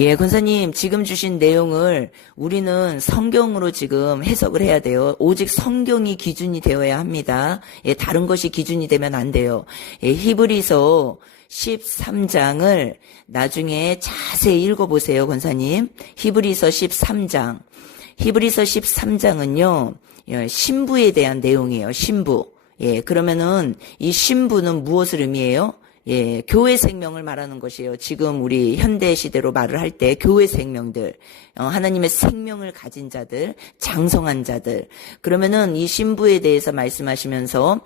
예, 권사님, 지금 주신 내용을 우리는 성경으로 지금 해석을 해야 돼요. 오직 성경이 기준이 되어야 합니다. 예, 다른 것이 기준이 되면 안 돼요. 예, 히브리서 13장을 나중에 자세히 읽어보세요, 권사님. 히브리서 13장. 히브리서 13장은요, 신부에 대한 내용이에요, 신부. 예, 그러면은 이 신부는 무엇을 의미해요? 예, 교회 생명을 말하는 것이에요. 지금 우리 현대 시대로 말을 할 때 교회 생명들, 하나님의 생명을 가진 자들, 장성한 자들. 그러면은 이 신부에 대해서 말씀하시면서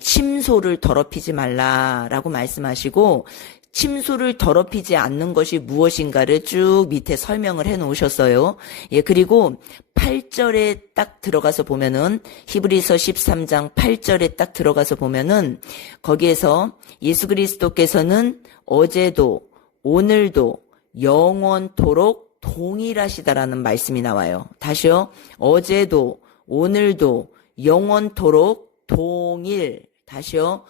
침소를 더럽히지 말라라고 말씀하시고, 침소를 더럽히지 않는 것이 무엇인가를 쭉 밑에 설명을 해 놓으셨어요. 예, 그리고 8절에 딱 들어가서 보면은, 히브리서 13장 8절에 딱 들어가서 보면은, 거기에서 예수 그리스도께서는 어제도 오늘도 영원토록 동일하시다라는 말씀이 나와요. 다시요. 어제도 오늘도 영원토록 다시요.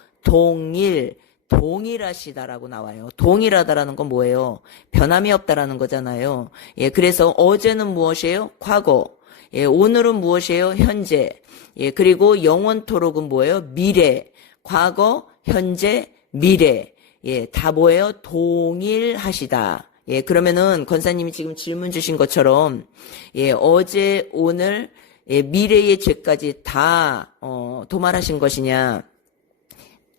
동일하시다라고 나와요. 동일하다라는 건 뭐예요? 변함이 없다라는 거잖아요. 예, 그래서 어제는 무엇이에요? 과거. 예, 오늘은 무엇이에요? 현재. 예, 그리고 영원토록은 뭐예요? 미래. 과거, 현재, 미래. 예, 다 뭐예요? 동일하시다. 예, 그러면은 권사님이 지금 질문 주신 것처럼, 예, 어제, 오늘, 예, 미래의 죄까지 다 도말하신 것이냐?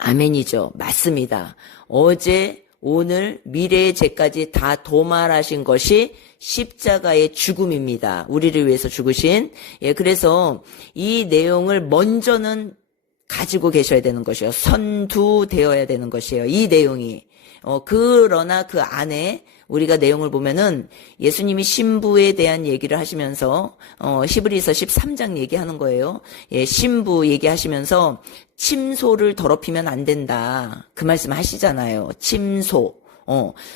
아멘이죠. 맞습니다. 어제, 오늘, 미래의 죄까지 다 도말하신 것이 십자가의 죽음입니다. 우리를 위해서 죽으신. 예, 그래서 이 내용을 먼저는 가지고 계셔야 되는 것이에요. 선두되어야 되는 것이에요. 이 내용이. 그러나 그 안에 우리가 내용을 보면은 예수님이 신부에 대한 얘기를 하시면서 히브리서 13장 얘기하는 거예요. 예, 신부 얘기하시면서 침소를 더럽히면 안 된다. 그 말씀 하시잖아요. 침소.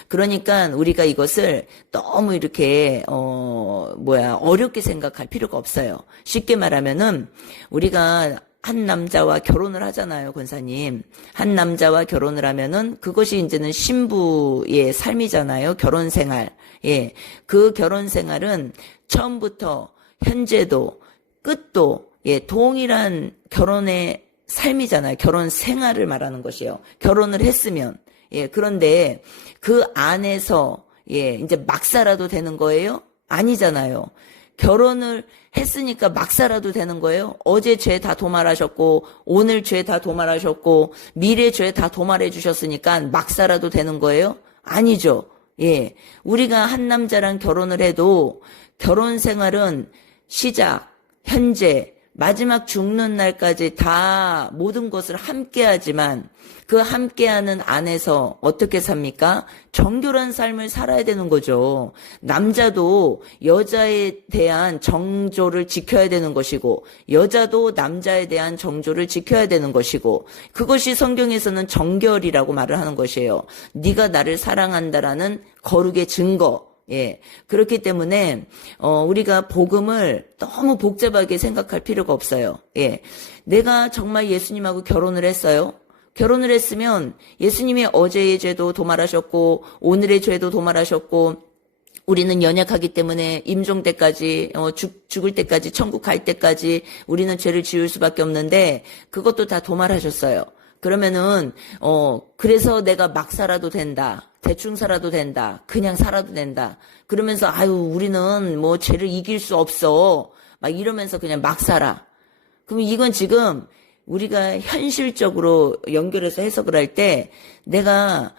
그러니까 우리가 이것을 너무 이렇게 어렵게 생각할 필요가 없어요. 쉽게 말하면은 우리가 한 남자와 결혼을 하잖아요, 권사님. 한 남자와 결혼을 하면은 그것이 이제는 신부의 삶이잖아요, 결혼 생활. 예. 그 결혼 생활은 처음부터 현재도 끝도 예, 동일한 결혼의 삶이잖아요. 결혼 생활을 말하는 것이에요. 결혼을 했으면. 예, 그런데 그 안에서 예, 이제 막 살아도 되는 거예요? 아니잖아요. 결혼을 했으니까 막 살아도 되는 거예요? 어제 죄 다 도말하셨고 오늘 죄 다 도말하셨고 미래 죄 다 도말해 주셨으니까 막 살아도 되는 거예요? 아니죠. 예, 우리가 한 남자랑 결혼을 해도 결혼 생활은 시작, 현재, 마지막 죽는 날까지 다 모든 것을 함께 하지만 그 함께하는 안에서 어떻게 삽니까? 정결한 삶을 살아야 되는 거죠. 남자도 여자에 대한 정조를 지켜야 되는 것이고 여자도 남자에 대한 정조를 지켜야 되는 것이고 그것이 성경에서는 정결이라고 말을 하는 것이에요. 네가 나를 사랑한다라는 거룩의 증거. 예. 그렇기 때문에, 우리가 복음을 너무 복잡하게 생각할 필요가 없어요. 예. 내가 정말 예수님하고 결혼을 했어요. 결혼을 했으면 예수님이 어제의 죄도 도말하셨고, 오늘의 죄도 도말하셨고, 우리는 연약하기 때문에 임종 때까지, 죽을 때까지, 천국 갈 때까지 우리는 죄를 지을 수밖에 없는데, 그것도 다 도말하셨어요. 그러면은, 그래서 내가 막 살아도 된다. 대충 살아도 된다. 그냥 살아도 된다. 그러면서 우리는 뭐 죄를 이길 수 없어. 막 이러면서 그냥 막 살아. 그럼 이건 지금 우리가 현실적으로 연결해서 해석을 할 때 내가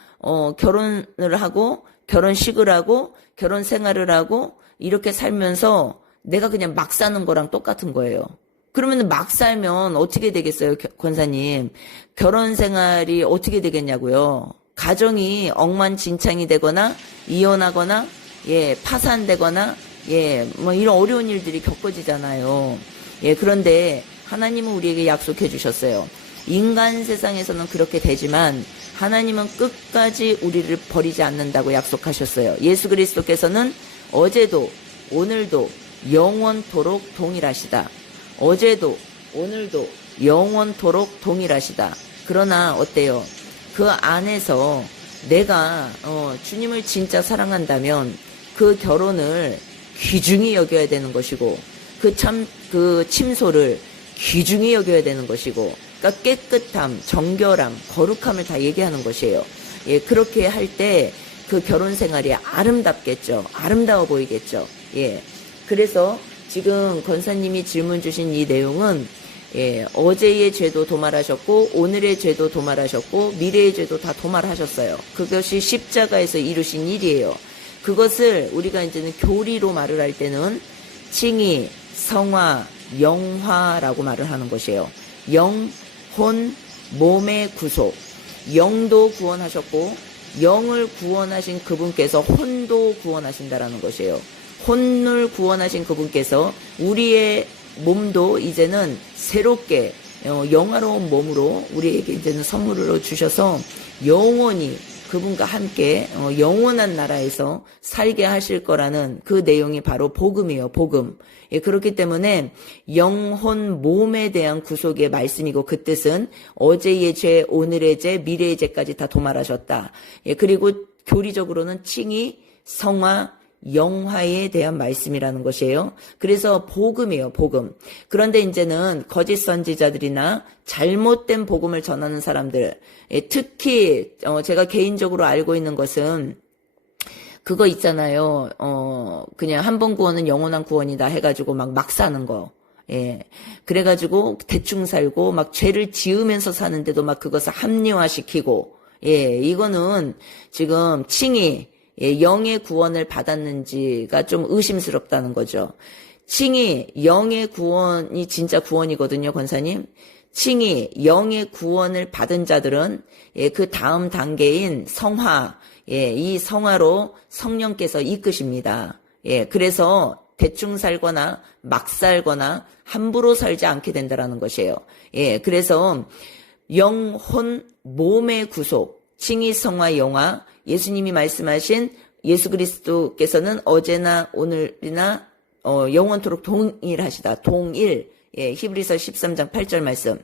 결혼을 하고 결혼식을 하고 결혼 생활을 하고 이렇게 살면서 내가 그냥 막 사는 거랑 똑같은 거예요. 그러면 막 살면 어떻게 되겠어요, 권사님? 결혼 생활이 어떻게 되겠냐고요? 가정이 엉망진창이 되거나 이혼하거나 예, 파산되거나 예, 뭐 이런 어려운 일들이 겪어지잖아요. 예, 그런데 하나님은 우리에게 약속해 주셨어요. 인간 세상에서는 그렇게 되지만 하나님은 끝까지 우리를 버리지 않는다고 약속하셨어요. 예수 그리스도께서는 어제도 오늘도 영원토록 동일하시다. 어제도 오늘도 영원토록 동일하시다. 그러나 어때요? 그 안에서 내가 주님을 진짜 사랑한다면 그 결혼을 귀중히 여겨야 되는 것이고, 그 침소를 귀중히 여겨야 되는 것이고, 그러니까 깨끗함, 정결함, 거룩함을 다 얘기하는 것이에요. 예, 그렇게 할 때 그 결혼 생활이 아름답겠죠. 아름다워 보이겠죠. 예. 그래서 지금 권사님이 질문 주신 이 내용은, 예, 어제의 죄도 도말하셨고, 오늘의 죄도 도말하셨고, 미래의 죄도 다 도말하셨어요. 그것이 십자가에서 이루신 일이에요. 그것을 우리가 이제는 교리로 말을 할 때는 칭의, 성화, 영화라고 말을 하는 것이에요. 영, 혼, 몸의 구속. 영도 구원하셨고, 영을 구원하신 그분께서 혼도 구원하신다라는 것이에요. 혼을 구원하신 그분께서 우리의 몸도 이제는 새롭게 영화로운 몸으로 우리에게 이제는 선물로 주셔서 영원히 그분과 함께 영원한 나라에서 살게 하실 거라는 그 내용이 바로 복음이에요. 복음. 예, 그렇기 때문에 영혼 몸에 대한 구속의 말씀이고, 그 뜻은 어제의 죄, 오늘의 죄, 미래의 죄까지 다 도말하셨다. 예, 그리고 교리적으로는 칭의, 성화, 영화에 대한 말씀이라는 것이에요. 그래서 복음이에요, 복음. 그런데 이제는 거짓 선지자들이나 잘못된 복음을 전하는 사람들, 특히 제가 개인적으로 알고 있는 것은 그거 있잖아요. 그냥 한 번 구원은 영원한 구원이다 해가지고 막 사는 거. 예. 그래가지고 대충 살고 막 죄를 지으면서 사는데도 막 그것을 합리화시키고, 예, 이거는 지금 칭의, 예, 영의 구원을 받았는지가 좀 의심스럽다는 거죠. 칭의, 영의 구원이 진짜 구원이거든요, 권사님. 칭의, 영의 구원을 받은 자들은, 예, 그 다음 단계인 성화, 예, 이 성화로 성령께서 이끄십니다. 예, 그래서 대충 살거나 막 살거나 함부로 살지 않게 된다라는 것이에요. 예, 그래서 영혼, 몸의 구속, 칭의, 성화, 영화, 예수님이 말씀하신 예수 그리스도께서는 어제나 오늘이나 영원토록 동일하시다. 동일. 예, 히브리서 13장 8절 말씀.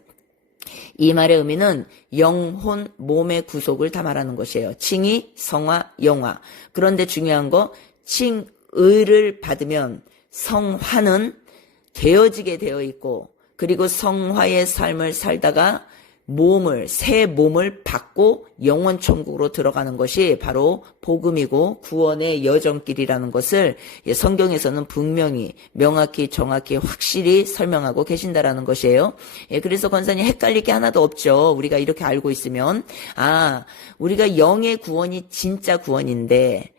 이 말의 의미는 영혼, 몸의 구속을 다 말하는 것이에요. 칭의, 성화, 영화. 그런데 중요한 거, 칭의를 받으면 성화는 되어지게 되어 있고, 그리고 성화의 삶을 살다가 새 몸을 받고 영원 천국으로 들어가는 것이 바로 복음이고 구원의 여정길이라는 것을 성경에서는 분명히 명확히 정확히 확실히 설명하고 계신다라는 것이에요. 예, 그래서 권사님 헷갈릴 게 하나도 없죠. 우리가 이렇게 알고 있으면 우리가 영의 구원이 진짜 구원인데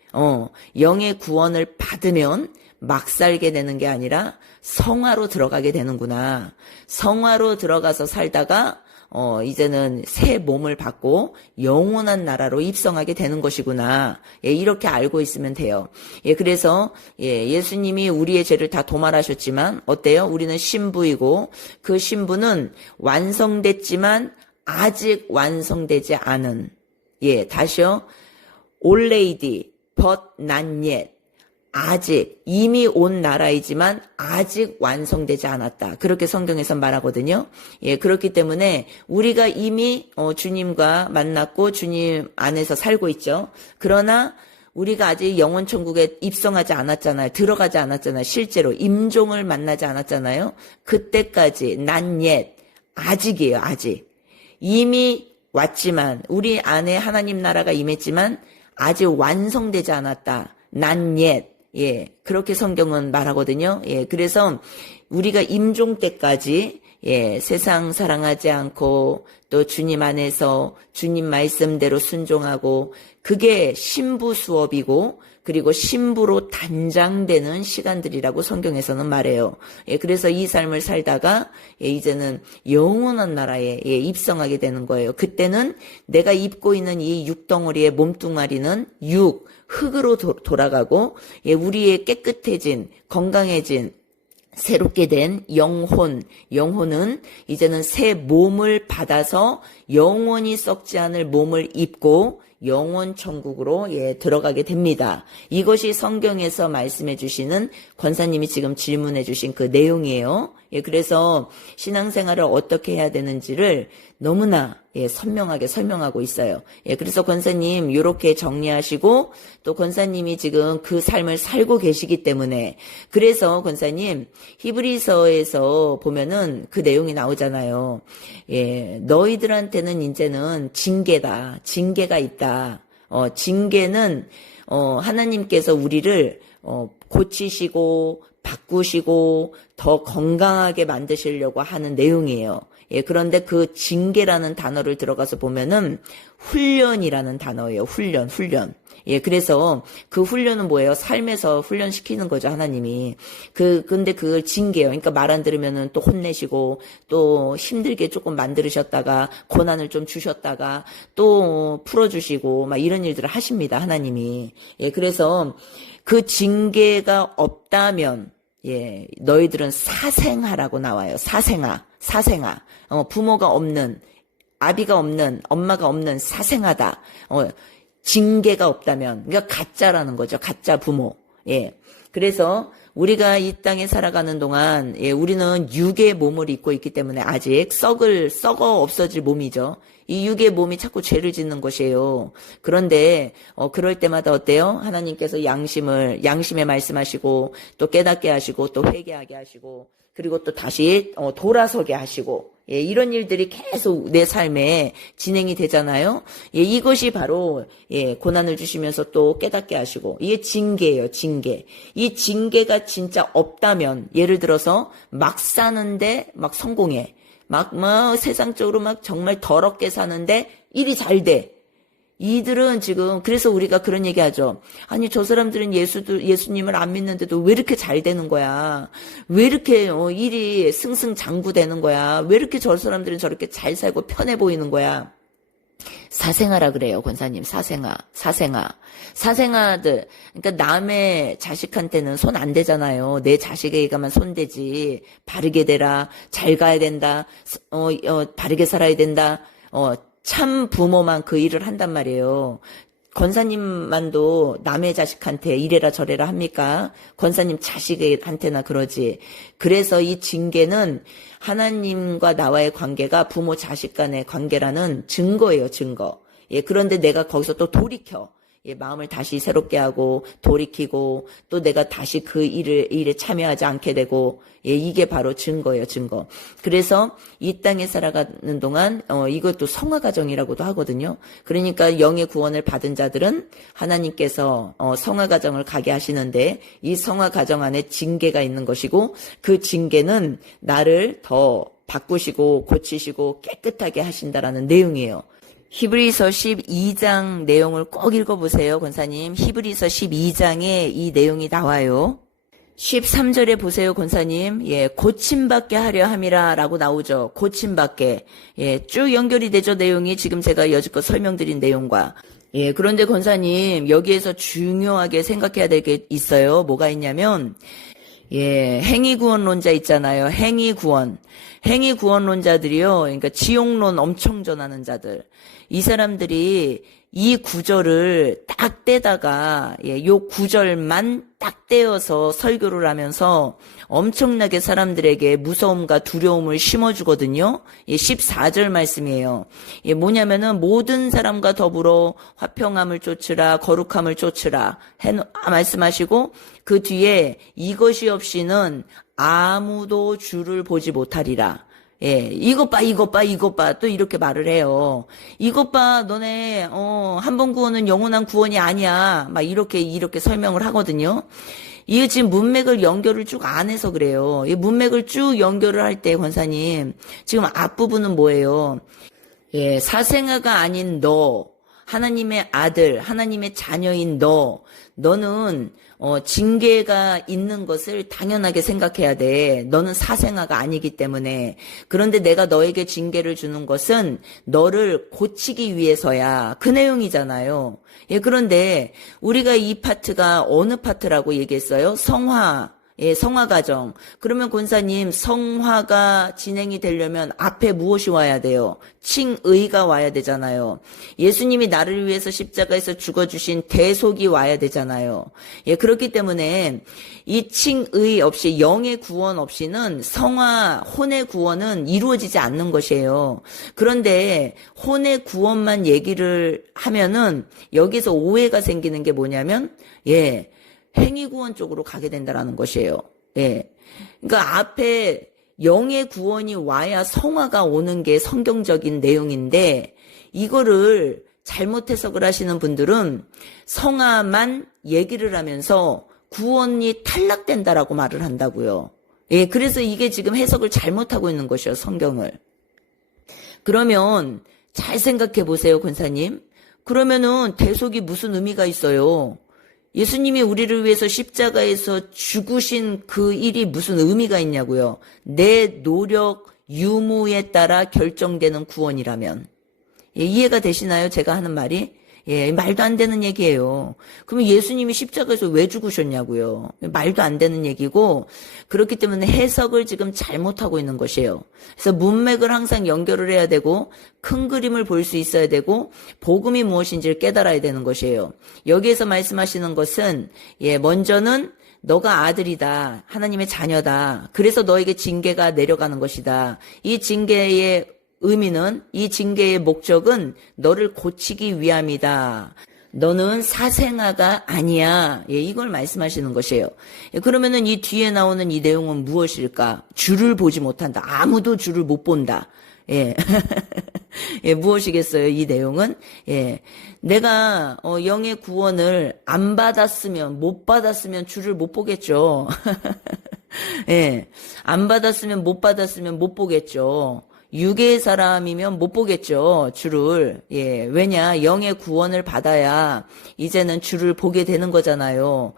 영의 구원을 받으면 막 살게 되는 게 아니라 성화로 들어가게 되는구나. 성화로 들어가서 살다가 이제는 새 몸을 받고 영원한 나라로 입성하게 되는 것이구나. 예, 이렇게 알고 있으면 돼요. 예, 그래서, 예수님이 우리의 죄를 다 도말하셨지만, 어때요? 우리는 신부이고, 그 신부는 완성됐지만, 아직 완성되지 않은, 예, 다시요. Already, but not yet. 아직 이미 온 나라이지만 아직 완성되지 않았다. 그렇게 성경에서 말하거든요. 예, 그렇기 때문에 우리가 이미 주님과 만났고 주님 안에서 살고 있죠. 그러나 우리가 아직 영원 천국에 입성하지 않았잖아요. 들어가지 않았잖아요. 실제로 임종을 만나지 않았잖아요. 그때까지 not yet. 아직이에요. 아직. 이미 왔지만 우리 안에 하나님 나라가 임했지만 아직 완성되지 않았다. not yet. 예, 그렇게 성경은 말하거든요. 예, 그래서 우리가 임종 때까지 세상 사랑하지 않고 또 주님 안에서 주님 말씀대로 순종하고 그게 신부 수업이고 그리고 신부로 단장되는 시간들이라고 성경에서는 말해요. 예, 그래서 이 삶을 살다가 이제는 영원한 나라에 입성하게 되는 거예요. 그때는 내가 입고 있는 이 육덩어리의 몸뚱아리는 흙으로 돌아가고 우리의 깨끗해진 건강해진 새롭게 된 영혼은 이제는 새 몸을 받아서 영원히 썩지 않을 몸을 입고 영원 천국으로 들어가게 됩니다. 이것이 성경에서 말씀해 주시는 권사님이 지금 질문해 주신 그 내용이에요. 그래서 신앙생활을 어떻게 해야 되는지를 너무나 예, 선명하게 설명하고 있어요. 예, 그래서 권사님 이렇게 정리하시고 또 권사님이 지금 그 삶을 살고 계시기 때문에 그래서 권사님 히브리서에서 보면은 그 내용이 나오잖아요. 예, 너희들한테는 이제는 징계가 있다. 징계는 하나님께서 우리를 고치시고 바꾸시고 더 건강하게 만드시려고 하는 내용이에요. 예, 그런데 그 징계라는 단어를 들어가서 보면은 훈련이라는 단어예요. 훈련. 예, 그래서 그 훈련은 뭐예요? 삶에서 훈련시키는 거죠, 하나님이. 근데 그걸 징계예요. 그러니까 말 안 들으면은 또 혼내시고, 또 힘들게 조금 만들으셨다가, 고난을 좀 주셨다가, 또 풀어주시고, 막 이런 일들을 하십니다, 하나님이. 예, 그래서 그 징계가 없다면, 예, 너희들은 사생아라고 나와요. 사생아. 부모가 없는, 아비가 없는, 엄마가 없는 사생아다. 징계가 없다면, 그러니까 가짜라는 거죠. 가짜 부모. 예. 그래서 우리가 이 땅에 살아가는 동안, 예, 우리는 육의 몸을 입고 있기 때문에 아직 썩어 없어질 몸이죠. 이 육의 몸이 자꾸 죄를 짓는 것이에요. 그런데, 그럴 때마다 어때요? 하나님께서 양심에 말씀하시고, 또 깨닫게 하시고, 또 회개하게 하시고, 그리고 또 다시, 돌아서게 하시고, 예, 이런 일들이 계속 내 삶에 진행이 되잖아요. 예, 이것이 바로, 예, 고난을 주시면서 또 깨닫게 하시고, 이게 징계예요, 징계. 이 징계가 진짜 없다면, 예를 들어서, 막 사는데, 막 성공해. 막 세상적으로 막 정말 더럽게 사는데, 일이 잘 돼. 이들은 지금 그래서 우리가 그런 얘기하죠. 아니 저 사람들은 예수님을 안 믿는데도 왜 이렇게 잘 되는 거야? 왜 이렇게 일이 승승장구되는 거야? 왜 이렇게 저 사람들은 저렇게 잘 살고 편해 보이는 거야? 사생아라 그래요, 권사님. 사생아들. 그러니까 남의 자식한테는 손 안 대잖아요. 내 자식에게만 손 대지. 바르게 되라. 잘 가야 된다. 바르게 살아야 된다. 참 부모만 그 일을 한단 말이에요. 권사님만도 남의 자식한테 이래라 저래라 합니까? 권사님 자식한테나 그러지. 그래서 이 징계는 하나님과 나와의 관계가 부모 자식 간의 관계라는 증거예요, 증거. 예, 그런데 내가 거기서 또 돌이켜. 예, 마음을 다시 새롭게 하고 돌이키고 또 내가 다시 그 일에 참여하지 않게 되고 예, 이게 바로 증거예요, 증거. 그래서 이 땅에 살아가는 동안 이것도 성화 과정이라고도 하거든요. 그러니까 영의 구원을 받은 자들은 하나님께서 성화 과정을 가게 하시는데 이 성화 과정 안에 징계가 있는 것이고 그 징계는 나를 더 바꾸시고 고치시고 깨끗하게 하신다라는 내용이에요. 히브리서 12장 내용을 꼭 읽어보세요, 권사님. 히브리서 12장에 이 내용이 나와요. 13절에 보세요, 권사님. 예, 고침받게 하려 함이라 라고 나오죠. 고침받게. 예, 쭉 연결이 되죠, 내용이. 지금 제가 여지껏 설명드린 내용과. 예, 그런데 권사님, 여기에서 중요하게 생각해야 될 게 있어요. 뭐가 있냐면, 예, 행위구원론자 있잖아요. 행위구원론자들이요. 그러니까 지옥론 엄청 전하는 자들. 이 사람들이 이 구절을 딱 떼다가 요 구절만 딱 떼어서 설교를 하면서 엄청나게 사람들에게 무서움과 두려움을 심어주거든요. 14절 말씀이에요. 뭐냐면은 모든 사람과 더불어 화평함을 쫓으라 거룩함을 쫓으라 말씀하시고 그 뒤에 이것이 없이는 아무도 주를 보지 못하리라. 예, 이것 봐. 또 이렇게 말을 해요. 이것 봐, 너네, 한 번 구원은 영원한 구원이 아니야. 막 이렇게 설명을 하거든요. 이게 지금 문맥을 연결을 쭉 안 해서 그래요. 이 문맥을 쭉 연결을 할 때, 권사님, 지금 앞부분은 뭐예요? 예, 사생아가 아닌 너, 하나님의 아들, 하나님의 자녀인 너는 징계가 있는 것을 당연하게 생각해야 돼. 너는 사생아가 아니기 때문에. 그런데 내가 너에게 징계를 주는 것은 너를 고치기 위해서야. 그 내용이잖아요. 예, 그런데 우리가 이 파트가 어느 파트라고 얘기했어요? 성화. 예, 성화 과정. 그러면 권사님, 성화가 진행이 되려면 앞에 무엇이 와야 돼요? 칭의가 와야 되잖아요. 예수님이 나를 위해서 십자가에서 죽어주신 대속이 와야 되잖아요. 예, 그렇기 때문에 이 칭의 없이, 영의 구원 없이는 성화, 혼의 구원은 이루어지지 않는 것이에요. 그런데 혼의 구원만 얘기를 하면은 여기서 오해가 생기는 게 뭐냐면, 예, 행위 구원 쪽으로 가게 된다라는 것이에요. 예. 그러니까 앞에 영의 구원이 와야 성화가 오는 게 성경적인 내용인데, 이거를 잘못 해석을 하시는 분들은 성화만 얘기를 하면서 구원이 탈락된다라고 말을 한다고요. 예, 그래서 이게 지금 해석을 잘못하고 있는 것이요, 성경을. 그러면 잘 생각해 보세요, 권사님. 그러면은 대속이 무슨 의미가 있어요? 예수님이 우리를 위해서 십자가에서 죽으신 그 일이 무슨 의미가 있냐고요. 내 노력, 유무에 따라 결정되는 구원이라면. 예, 이해가 되시나요? 제가 하는 말이? 예, 말도 안 되는 얘기예요. 그러면 예수님이 십자가에서 왜 죽으셨냐고요. 말도 안 되는 얘기고, 그렇기 때문에 해석을 지금 잘못하고 있는 것이에요. 그래서 문맥을 항상 연결을 해야 되고, 큰 그림을 볼 수 있어야 되고, 복음이 무엇인지를 깨달아야 되는 것이에요. 여기에서 말씀하시는 것은, 예, 먼저는 너가 아들이다. 하나님의 자녀다. 그래서 너에게 징계가 내려가는 것이다. 이 징계의 의미는, 이 징계의 목적은 너를 고치기 위함이다. 너는 사생아가 아니야. 예, 이걸 말씀하시는 것이에요. 예, 그러면은 이 뒤에 나오는 이 내용은 무엇일까? 주를 보지 못한다. 아무도 주를 못 본다. 예. 예, 무엇이겠어요? 이 내용은? 예. 내가, 영의 구원을 안 받았으면, 못 받았으면 주를 못 보겠죠. 예. 안 받았으면, 못 받았으면 못 보겠죠. 육의 사람이면 못 보겠죠, 주를. 예, 왜냐, 영의 구원을 받아야 이제는 주를 보게 되는 거잖아요.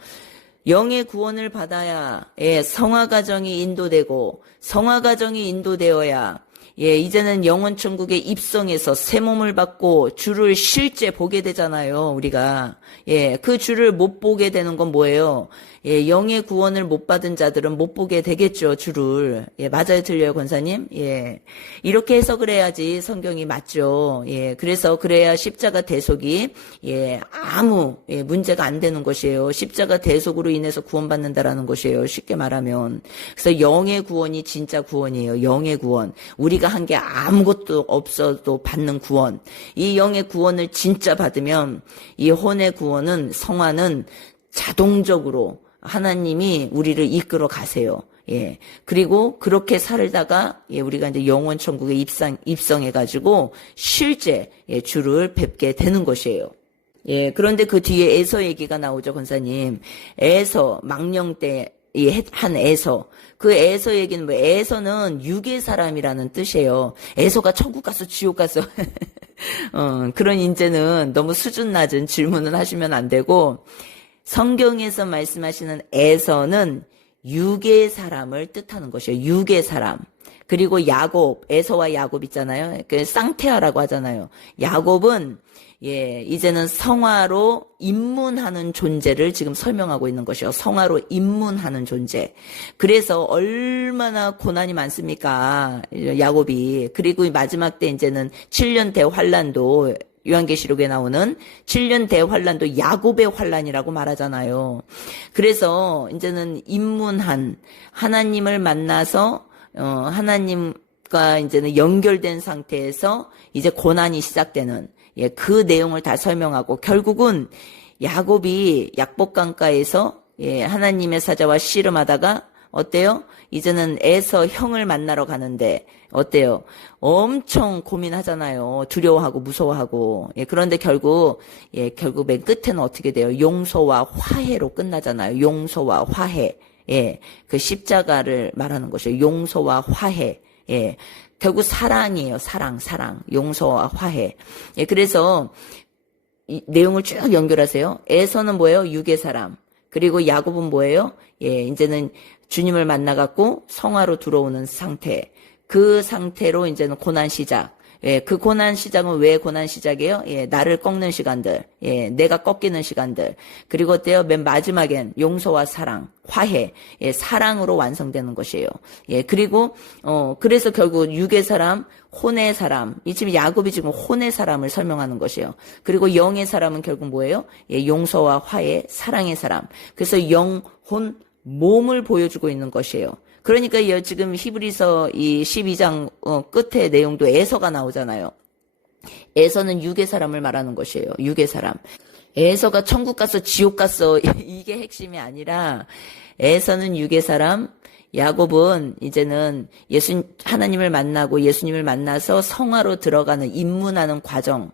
영의 구원을 받아야, 예, 성화 과정이 인도되고, 성화 과정이 인도되어야, 예, 이제는 영원 천국에 입성해서 새 몸을 받고 주를 실제 보게 되잖아요, 우리가. 예, 그 주를 못 보게 되는 건 뭐예요? 예, 영의 구원을 못 받은 자들은 못 보게 되겠죠, 주를. 예, 맞아요, 틀려요, 권사님? 예. 이렇게 해석을 해야지 성경이 맞죠. 예, 그래야 십자가 대속이, 예, 아무, 예, 문제가 안 되는 것이에요. 십자가 대속으로 인해서 구원받는다라는 것이에요, 쉽게 말하면. 그래서 영의 구원이 진짜 구원이에요, 영의 구원. 우리가 한 게 아무것도 없어도 받는 구원. 이 영의 구원을 진짜 받으면 이 혼의 구원은, 성화는 자동적으로 하나님이 우리를 이끌어 가세요. 예. 그리고 그렇게 살다가, 예, 우리가 이제 영원 천국에 입성해가지고 실제, 예, 주를 뵙게 되는 것이에요. 예. 그런데 그 뒤에 에서 얘기가 나오죠, 권사님. 에서, 망령 때, 한 에서. 그 에서 얘기는 뭐, 에서는 육의 사람이라는 뜻이에요. 에서가 천국 갔어, 지옥 갔어. 그런 인재는 너무 수준 낮은 질문을 하시면 안 되고, 성경에서 말씀하시는 에서는 육의 사람을 뜻하는 것이에요. 육의 사람. 그리고 야곱, 에서와 야곱 있잖아요. 그 쌍태아라고 하잖아요. 야곱은, 예, 이제는 성화로 입문하는 존재를 지금 설명하고 있는 것이요. 성화로 입문하는 존재. 그래서 얼마나 고난이 많습니까? 야곱이. 그리고 마지막 때 이제는 7년 대환란도, 요한계시록에 나오는 7년 대환란도 야곱의 환란이라고 말하잖아요. 그래서 이제는 입문한, 하나님을 만나서 하나님과 이제는 연결된 상태에서 이제 고난이 시작되는, 예, 그 내용을 다 설명하고, 결국은 야곱이 약복강가에서, 예, 하나님의 사자와 씨름하다가 어때요? 이제는 에서 형을 만나러 가는데 어때요? 엄청 고민하잖아요. 두려워하고 무서워하고. 예, 그런데 결국 맨 끝에는 어떻게 돼요? 용서와 화해로 끝나잖아요. 용서와 화해. 예, 그 십자가를 말하는 것이에요. 용서와 화해. 예, 결국 사랑이에요. 사랑. 용서와 화해. 예, 그래서 이 내용을 쭉 연결하세요. 에서는 뭐예요? 육의 사람. 그리고 야곱은 뭐예요? 예, 이제는 주님을 만나갖고 성화로 들어오는 상태. 그 상태로 이제는 고난 시작. 예, 그 고난 시작은 왜 고난 시작이에요? 예, 나를 꺾는 시간들, 예, 내가 꺾이는 시간들. 그리고 어때요? 맨 마지막엔 용서와 사랑, 화해, 예, 사랑으로 완성되는 것이에요. 예, 그리고, 그래서 결국 육의 사람, 혼의 사람, 이 지금 야곱이 지금 혼의 사람을 설명하는 것이에요. 그리고 영의 사람은 결국 뭐예요? 예, 용서와 화해, 사랑의 사람. 그래서 영, 혼, 몸을 보여주고 있는 것이에요. 그러니까 지금 히브리서 이 12장 끝에 내용도 에서가 나오잖아요. 에서는 육의 사람을 말하는 것이에요. 육의 사람. 에서가 천국 갔어, 지옥 갔어 이게 핵심이 아니라 에서는 육의 사람, 야곱은 이제는 하나님을 만나고 예수님을 만나서 성화로 들어가는 입문하는 과정,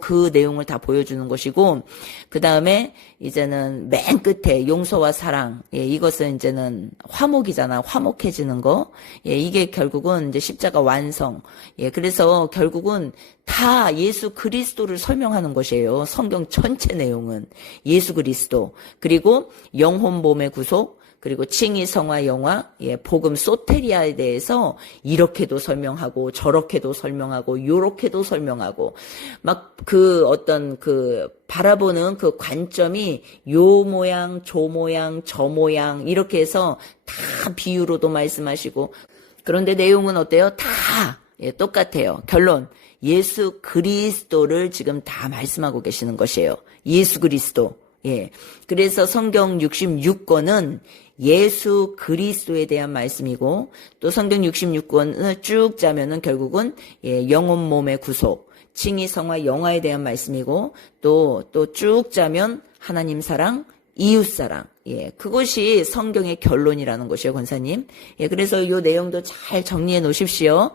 그 내용을 다 보여주는 것이고, 그 다음에 이제는 맨 끝에 용서와 사랑, 예, 이것은 이제는 화목이잖아. 화목해지는 거. 예, 이게 결국은 이제 십자가 완성. 예, 그래서 결국은 다 예수 그리스도를 설명하는 것이에요. 성경 전체 내용은. 예수 그리스도. 그리고 영혼 몸의 구속, 그리고 칭의 성화 영화, 예, 복음 소테리아에 대해서 이렇게도 설명하고 저렇게도 설명하고 요렇게도 설명하고 막 바라보는 그 관점이 요 모양, 저 모양, 저 모양 이렇게 해서 다 비유로도 말씀하시고 그런데 내용은 어때요? 다 예, 똑같아요. 결론. 예수 그리스도를 지금 다 말씀하고 계시는 것이에요. 예수 그리스도. 예. 그래서 성경 66권은 예수 그리스도에 대한 말씀이고 또 성경 66권을 쭉 짜면은 결국은 예, 영혼 몸의 구속, 칭의 성화 영화에 대한 말씀이고 또 쭉 짜면 하나님 사랑, 이웃 사랑. 예, 그것이 성경의 결론이라는 것이에요, 권사님. 예, 그래서 이 내용도 잘 정리해 놓으십시오.